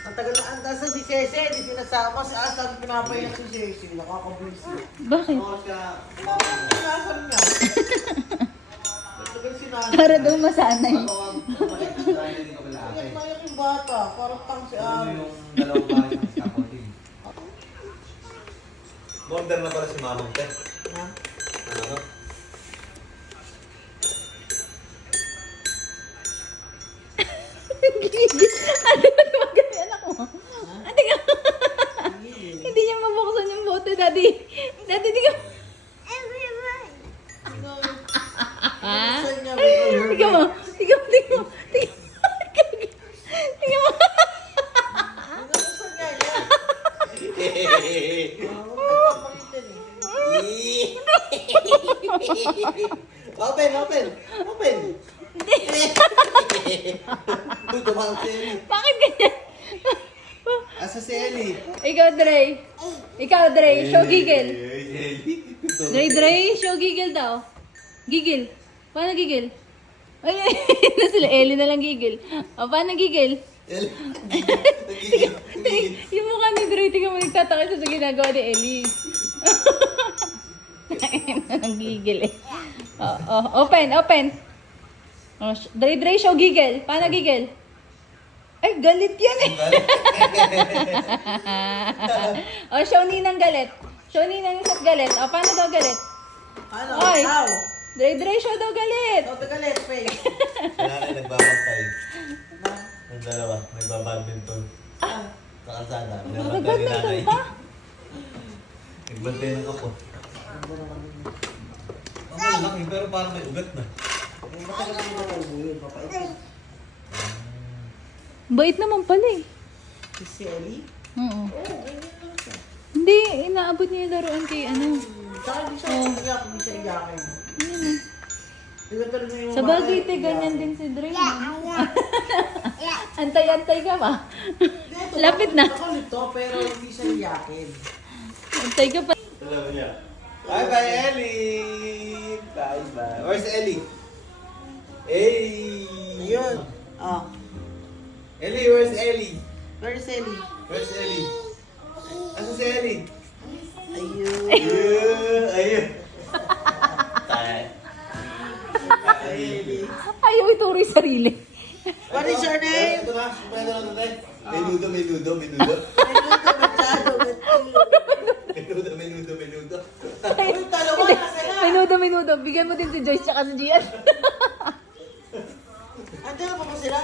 Matagal na anda sa si Cece, di sinasama si Asan, pinapayak si Cece, nakakabisi. Bakit? Sinasal niya. Matagal sinasal. Para daw masanay. Mayak yung bata, parang tang si Ari. Yung dalawang bahay ng scaffolding. Modern na pala si Mamang Te. Ha? Ano? Ate, ba't magaling anak mo? Ate ka. Hindi niya mabuksan yung bote, daddy. Daddy, di ka. Saan niya? Tiga mo. Tiga mo. Tiga mo. Tiga mo. Saan niya yan? Nagpapakitin Open, open, open. Uy, tumawag si Ellie. Bakit ganyan? Asa si Ellie? Ikaw, Dre. Ikaw, Dre. Show gigil. Ellie. Dre, show gigil daw. Gigil. Paano gigil? Ay, na sila. Ellie na lang gigil. O, paano gigil? Ellie. Yung mukha ni Dre, tingnan mo, nagtataka siya sa ginagawa ni Ellie. Ang gigil eh. Open, open. Oh, Dre, show gigil. Paano gigil? Ay, galit yan eh. Oh, show Ninang galit. Show Ninang isa't galit. Oh, paano daw galit? Ano? Oy. How? Dre, show daw galit. Ito galit, face. Si nanay nagbabantay. Yung dalawa, nagbabadminton. Sa kalsada. Nagbabantay ni nanay. Nagbadminton pa? Nagbantay ng ako. Ang laki, pero parang may ugat na. Matagal na yung yun, papait. Bait naman pala eh. Si Ellie? Oo. Oo, ganyan lang siya. Hindi, inaabot niya yung laruan kay ano. Tsaka di siya umiyak, hindi siya iyakin. Yun eh. Diba talaga yung Sa bata, bagay, te, iyakin. ganyan din si Dre. no? Antay-antay ka ba? Ito, Lapit na. Ako nito, pero hindi siya iyakin. Antay ka pa. Alam mo niya. Bye-bye, Ellie! Bye-bye. Where's Ellie? Hey! Ayun. Ah. Ellie, where's Ellie? Where's Ellie? Where's Ellie? Asa si Ellie? Ayun. Ayun! Ayun! Tay. Ellie. Ayaw ituro yung sarili. What is your name? Ito na, pwede na tayo. Menudo, menudo, menudo. Menudo, machado, menudo. Menudo. Uy, dalawa na sila. Minudo. Bigyan mo din si Joyce tsaka si Gian. Andiyan pa ba sila?